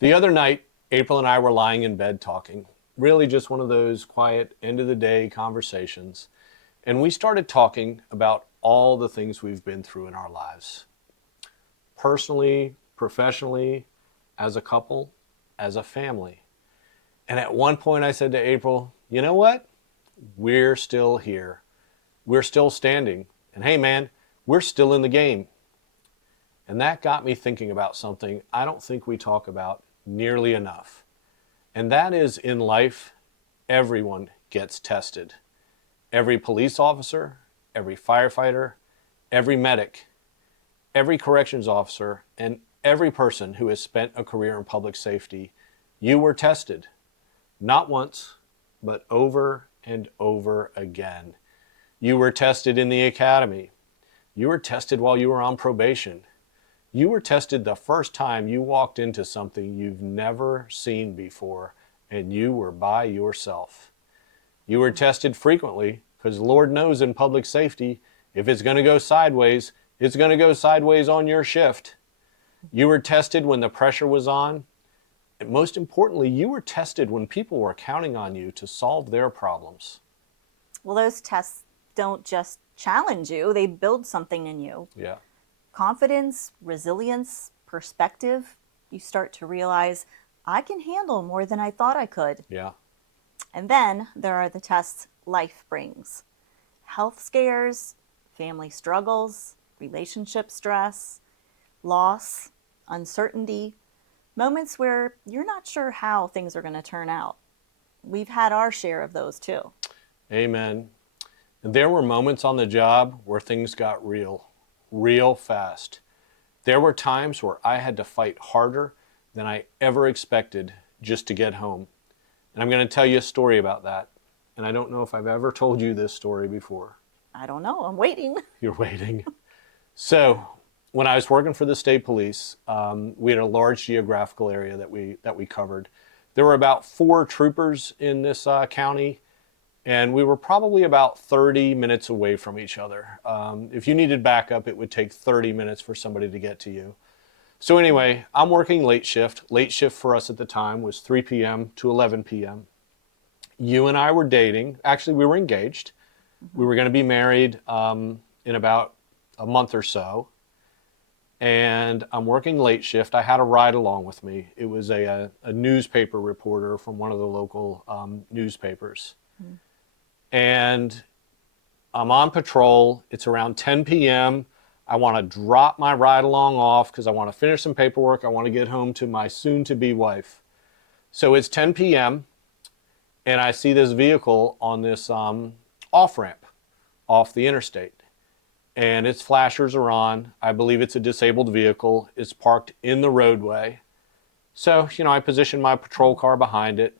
The other night, April and I were lying in bed talking, really just one of those quiet end of the day conversations. And we started talking about all the things we've been through in our lives. Personally, professionally, as a couple, as a family. And at one point I said to April, you know what? We're still here. We're still standing. And hey man, we're still in the game. And that got me thinking about something I don't think we talk about nearly enough. And that is, in life, everyone gets tested. Every police officer, every firefighter, every medic, every corrections officer, and every person who has spent a career in public safety, you were tested. Not once, but over and over again. You were tested in the academy. You were tested while you were on probation. You were tested the first time you walked into something you've never seen before, and you were by yourself. You were tested frequently, because Lord knows in public safety, if it's going to go sideways, it's going to go sideways on your shift. You were tested when the pressure was on. And most importantly, you were tested when people were counting on you to solve their problems. Well, those tests don't just challenge you, they build something in you. Yeah. Confidence, resilience, perspective. You start to realize, I can handle more than I thought I could. Yeah. And then there are the tests life brings. Health scares, family struggles, relationship stress, loss, uncertainty, moments where you're not sure how things are going to turn out. We've had our share of those too. Amen. And there were moments on the job where things got real fast. There were times where I had to fight harder than I ever expected just to get home. And I'm going to tell you a story about that. And I don't know if I've ever told you this story before. I don't know. I'm waiting. You're waiting. So when I was working for the state police, we had a large geographical area that we covered. There were about 4 troopers in this county, and we were probably about 30 minutes away from each other. If you needed backup, it would take 30 minutes for somebody to get to you. So anyway, I'm working late shift. Late shift for us at the time was 3 p.m. to 11 p.m. You and I were dating. Actually, we were engaged. We were going to be married in about a month or so. And I'm working late shift. I had a ride along with me. It was a newspaper reporter from one of the local newspapers. And I'm on patrol. It's around 10 p.m. I want to drop my ride along off because I want to finish some paperwork. I want to get home to my soon-to-be wife. So it's 10 p.m. and I see this vehicle on this off-ramp off the interstate. And its flashers are on. I believe it's a disabled vehicle. It's parked in the roadway. So, I position my patrol car behind it.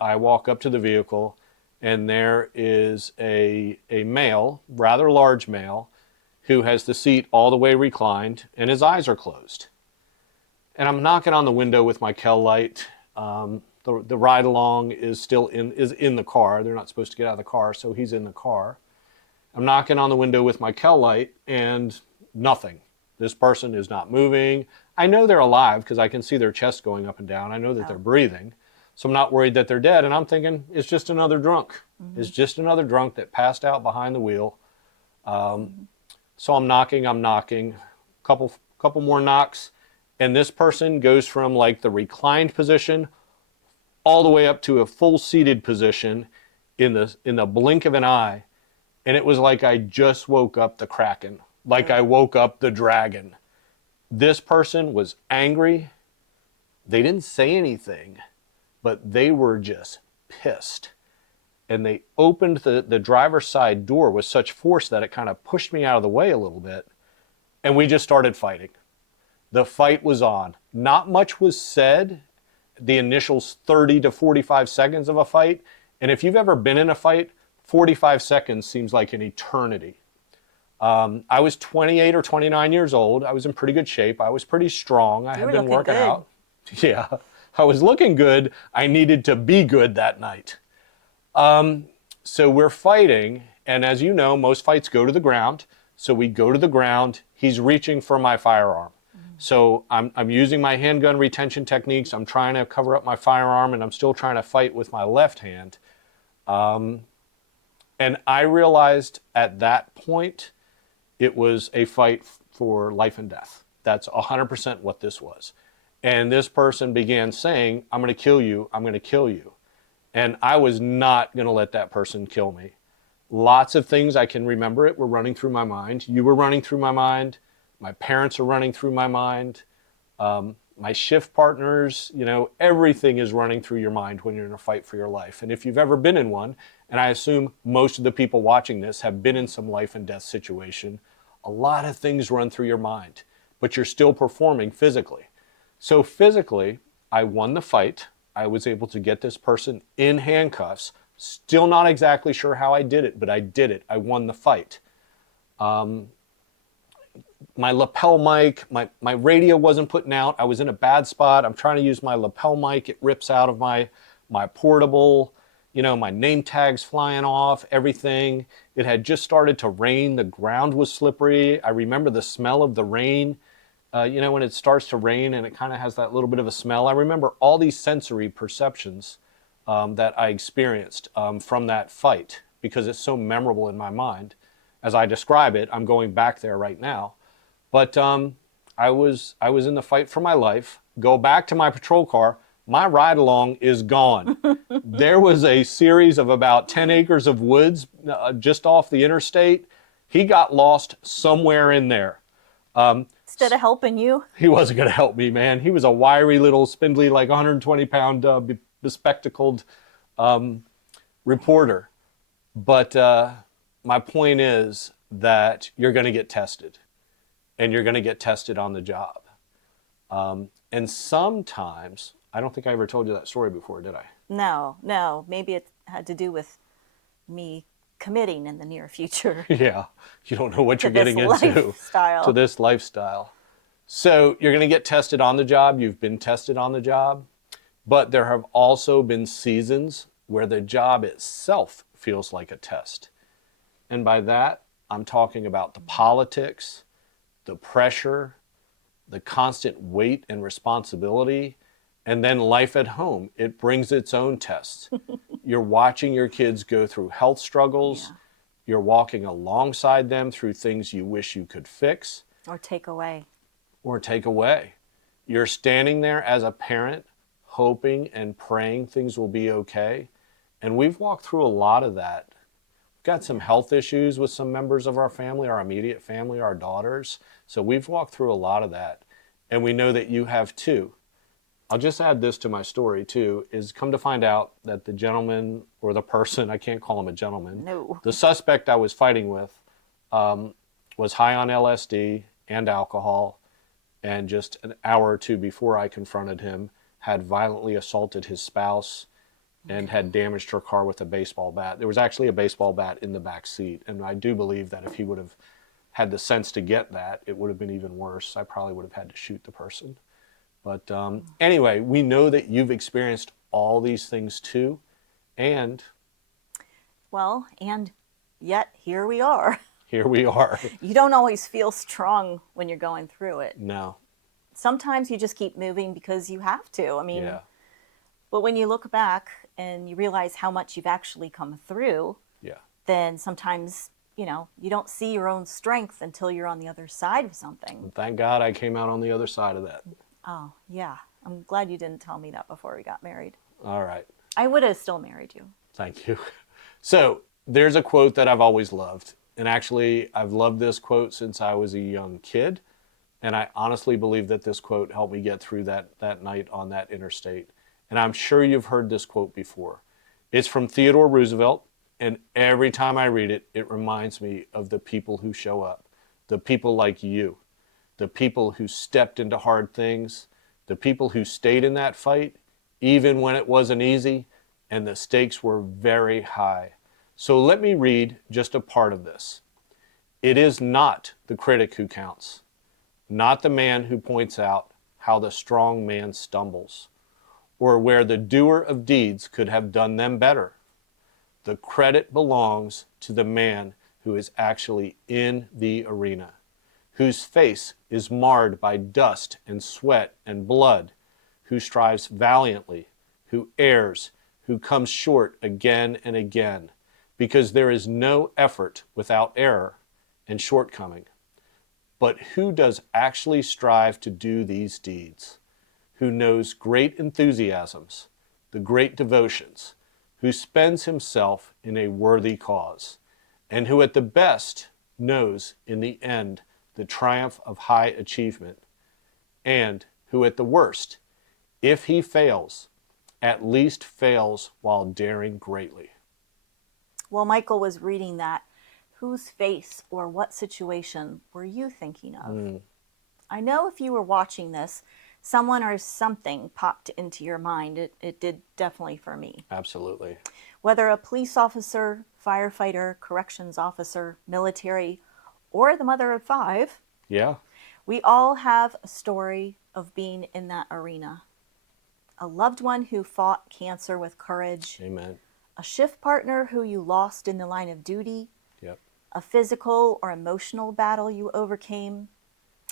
I walk up to the vehicle, and there is a male, rather large male, who has the seat all the way reclined, and his eyes are closed. And I'm knocking on the window with my Kel light. The ride along is still in the car. They're not supposed to get out of the car, so he's in the car. I'm knocking on the window with my Kel light, and nothing. This person is not moving. I know they're alive because I can see their chest going up and down. I know that they're breathing. So I'm not worried that they're dead. And I'm thinking, it's just another drunk. It's just another drunk that passed out behind the wheel. So I'm knocking, couple more knocks. And this person goes from like the reclined position all the way up to a full seated position in the blink of an eye. And it was like I just woke up the Kraken, like I woke up the dragon. This person was angry. They didn't say anything, but they were just pissed. And they opened the driver's side door with such force that it kind of pushed me out of the way a little bit. And we just started fighting. The fight was on. Not much was said, the initial 30 to 45 seconds of a fight. And if you've ever been in a fight, 45 seconds seems like an eternity. I was 28 or 29 years old. I was in pretty good shape. I was pretty strong. I had been working out. Yeah, I was looking good. I needed to be good that night. So we're fighting. And as you know, most fights go to the ground. So we go to the ground. He's reaching for my firearm. So I'm using my handgun retention techniques. I'm trying to cover up my firearm, and I'm still trying to fight with my left hand. And I realized at that point, it was a fight for life and death. That's 100% what this was. And this person began saying, I'm going to kill you. I'm going to kill you. And I was not going to let that person kill me. Lots of things I can remember it were running through my mind. You were running through my mind. My parents are running through my mind. My shift partners, everything is running through your mind when you're in a fight for your life. And if you've ever been in one, and I assume most of the people watching this have been in some life and death situation, a lot of things run through your mind, but you're still performing physically. So physically, I won the fight. I was able to get this person in handcuffs. Still not exactly sure how I did it, but I did it. I won the fight. My lapel mic, my radio wasn't putting out. I was in a bad spot. I'm trying to use my lapel mic. It rips out of my portable. My name tag's flying off, everything. It had just started to rain. The ground was slippery. I remember the smell of the rain. When it starts to rain and it kind of has that little bit of a smell. I remember all these sensory perceptions that I experienced from that fight because it's so memorable in my mind. As I describe it, I'm going back there right now. But I was in the fight for my life. Go back to my patrol car. My ride along is gone. There was a series of about 10 acres of woods just off the interstate. He got lost somewhere in there. Instead of helping you? He wasn't going to help me, man. He was a wiry little spindly, like 120-pound bespectacled reporter. But my point is that you're going to get tested. And you're going to get tested on the job. And sometimes, I don't think I ever told you that story before, did I? No. Maybe it had to do with me committing in the near future. Yeah, you don't know what you're getting into to this lifestyle. So you're going to get tested on the job. You've been tested on the job. But there have also been seasons where the job itself feels like a test. And by that, I'm talking about the politics, the pressure, the constant weight and responsibility, and then life at home. It brings its own tests. You're watching your kids go through health struggles. Yeah. You're walking alongside them through things you wish you could fix. Or take away. You're standing there as a parent, hoping and praying things will be okay. And we've walked through a lot of that. We've got some health issues with some members of our family, our immediate family, our daughters. So we've walked through a lot of that. And we know that you have too. I'll just add this to my story too, is come to find out that the gentleman or the person, I can't call him a gentleman. No. The suspect I was fighting with was high on LSD and alcohol. And just an hour or two before I confronted him, had violently assaulted his spouse and had damaged her car with a baseball bat. There was actually a baseball bat in the back seat. And I do believe that if he would have had the sense to get that, it would have been even worse. I probably would have had to shoot the person. But anyway, we know that you've experienced all these things too. And yet here we are. Here we are. You don't always feel strong when you're going through it. No. Sometimes you just keep moving because you have to. Yeah. But when you look back and you realize how much you've actually come through, then sometimes, you don't see your own strength until you're on the other side of something. Thank God I came out on the other side of that. Oh, yeah. I'm glad you didn't tell me that before we got married. All right. I would have still married you. Thank you. So there's a quote that I've always loved. And actually, I've loved this quote since I was a young kid. And I honestly believe that this quote helped me get through that night on that interstate. And I'm sure you've heard this quote before. It's from Theodore Roosevelt. And every time I read it, it reminds me of the people who show up. The people like you. The people who stepped into hard things. The people who stayed in that fight, even when it wasn't easy. And the stakes were very high. So let me read just a part of this. It is not the critic who counts, not the man who points out how the strong man stumbles, or where the doer of deeds could have done them better. The credit belongs to the man who is actually in the arena, whose face is marred by dust and sweat and blood, who strives valiantly, who errs, who comes short again and again, because there is no effort without error and shortcoming. But who does actually strive to do these deeds? Who knows great enthusiasms, the great devotions, who spends himself in a worthy cause, and who at the best knows in the end the triumph of high achievement, and who at the worst, if he fails, at least fails while daring greatly. While Michael was reading that, whose face or what situation were you thinking of? I know if you were watching this, someone or something popped into your mind. It did definitely for me. Absolutely. Whether a police officer, firefighter, corrections officer, military, or the mother of 5, Yeah. we all have a story of being in that arena. A loved one who fought cancer with courage, Amen. a shift partner who you lost in the line of duty, Yep. a physical or emotional battle you overcame,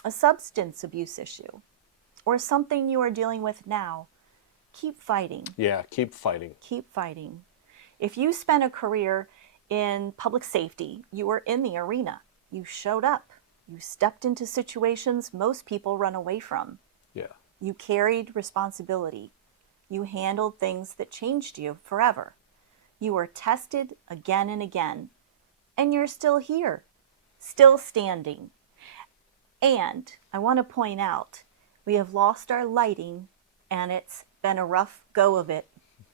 a substance abuse issue, or something you are dealing with now. Keep fighting. Yeah, keep fighting. Keep fighting. If you spent a career in public safety, you were in the arena. You showed up. You stepped into situations most people run away from. Yeah. You carried responsibility. You handled things that changed you forever. You were tested again and again. And you're still here, still standing. And I want to point out, we have lost our lighting, and it's been a rough go of it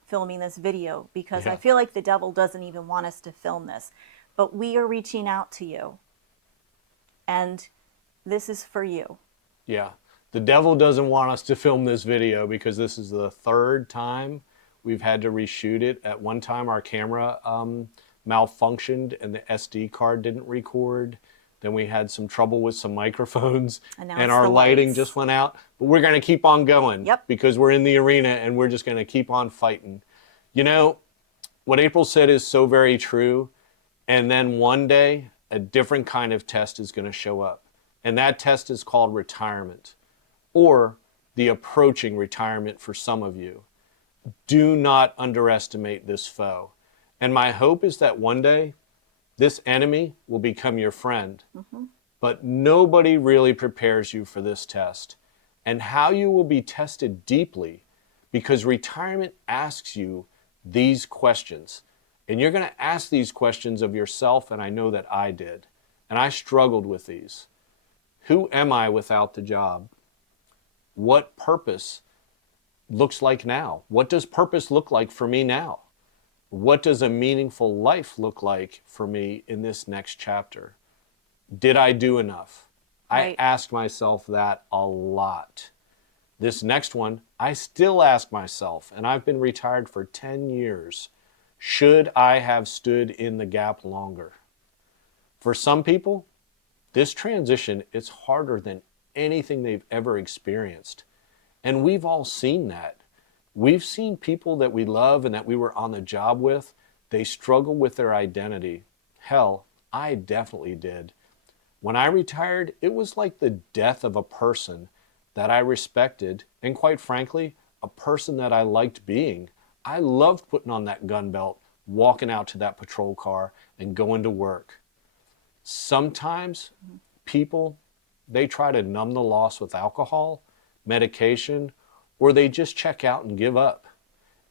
filming this video, because I feel like the devil doesn't even want us to film this. But we are reaching out to you. And this is for you. Yeah. The devil doesn't want us to film this video because this is the 3rd time we've had to reshoot it. At one time, our camera malfunctioned and the SD card didn't record. Then we had some trouble with some microphones and our lighting just went out. But we're going to keep on going because we're in the arena and we're just going to keep on fighting. You know, what April said is so very true. And then one day, a different kind of test is going to show up. And that test is called retirement, or the approaching retirement for some of you. Do not underestimate this foe. And my hope is that one day, this enemy will become your friend. But nobody really prepares you for this test and how you will be tested deeply, because retirement asks you these questions. And you're going to ask these questions of yourself, and I know that I did. And I struggled with these. Who am I without the job? What purpose looks like now? What does purpose look like for me now? What does a meaningful life look like for me in this next chapter? Did I do enough? I ask myself that a lot. This next one, I still ask myself, and I've been retired for 10 years. Should I have stood in the gap longer? For some people, this transition is harder than anything they've ever experienced. And we've all seen that. We've seen people that we love and that we were on the job with, they struggle with their identity. Hell, I definitely did. When I retired, it was like the death of a person that I respected, and quite frankly, a person that I liked being. I loved putting on that gun belt, walking out to that patrol car, and going to work. Sometimes people, they try to numb the loss with alcohol, medication, or they just check out and give up.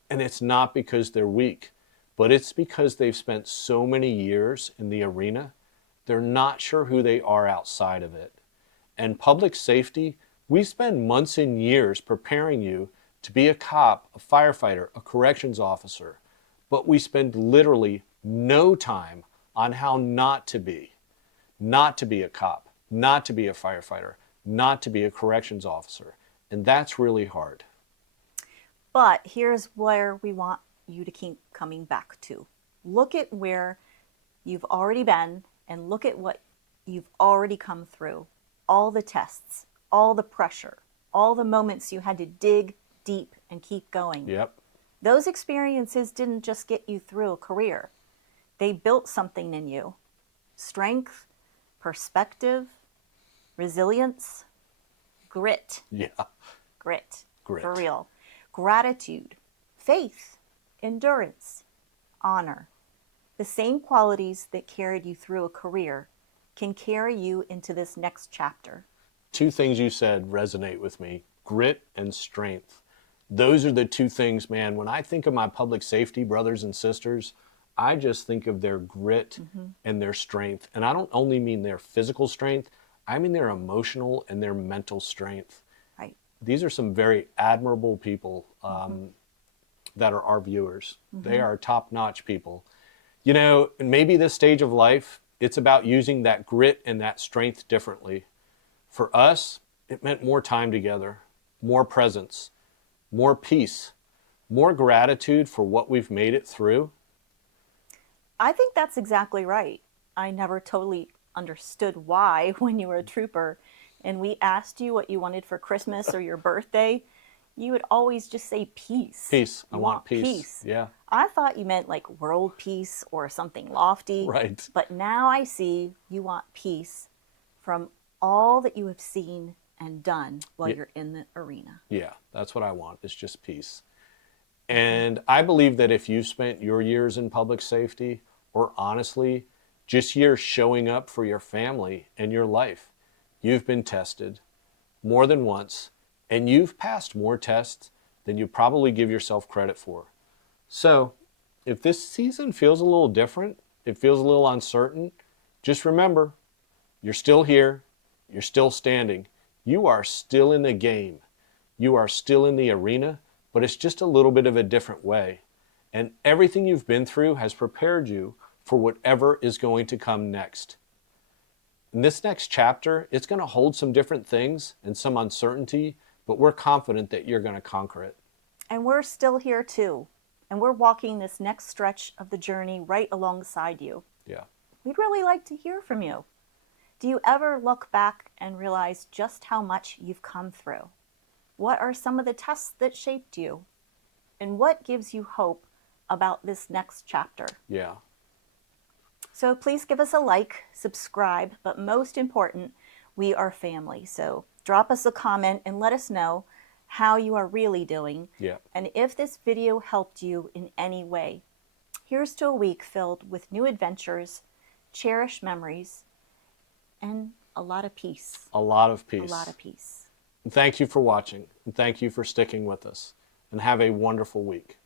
And it's not because they're weak, but it's because they've spent so many years in the arena, they're not sure who they are outside of it. And public safety, we spend months and years preparing you to be a cop, a firefighter, a corrections officer, but we spend literally no time on how not to be a cop, not to be a firefighter, not to be a corrections officer. And that's really hard. But here's where we want you to keep coming back to. Look at where you've already been and look at what you've already come through. All the tests, all the pressure, all the moments you had to dig deep and keep going. Yep. Those experiences didn't just get you through a career. They built something in you. Strength, perspective, resilience, grit, Yeah. grit, Grit. for real, gratitude, faith, endurance, honor. The same qualities that carried you through a career can carry you into this next chapter. Two things you said resonate with me: grit and strength. Those are the two things, man. When I think of my public safety brothers and sisters, I just think of their grit and their strength. And I don't only mean their physical strength, I mean their emotional and their mental strength. Right. These are some very admirable people that are our viewers. They are top-notch people. You know, and maybe this stage of life, it's about using that grit and that strength differently. For us, it meant more time together, more presence, more peace, more gratitude for what we've made it through. I think that's exactly right. I never totally understood why when you were a trooper and we asked you what you wanted for Christmas or your birthday, you would always just say peace. Peace. I You want peace. Yeah. I thought you meant like world peace or something lofty. Right. But now I see you want peace from all that you have seen and done while you're in the arena. Yeah, that's what I want. It's just peace. And I believe that if you spent your years in public safety, or honestly, just years showing up for your family and your life, you've been tested more than once, and you've passed more tests than you probably give yourself credit for. So if this season feels a little different, it feels a little uncertain, just remember, you're still here, you're still standing, you are still in the game, you are still in the arena, but it's just a little bit of a different way. And everything you've been through has prepared you for whatever is going to come next. In this next chapter, it's going to hold some different things and some uncertainty, but we're confident that you're going to conquer it. And we're still here too. And we're walking this next stretch of the journey right alongside you. Yeah. We'd really like to hear from you. Do you ever look back and realize just how much you've come through? What are some of the tests that shaped you? And what gives you hope about this next chapter? Yeah. So please give us a like, subscribe, but most important, we are family. So drop us a comment and let us know how you are really doing. Yeah. And if this video helped you in any way. Here's to a week filled with new adventures, cherished memories, and a lot of peace. A lot of peace. A lot of peace. And thank you for watching, and thank you for sticking with us, and have a wonderful week.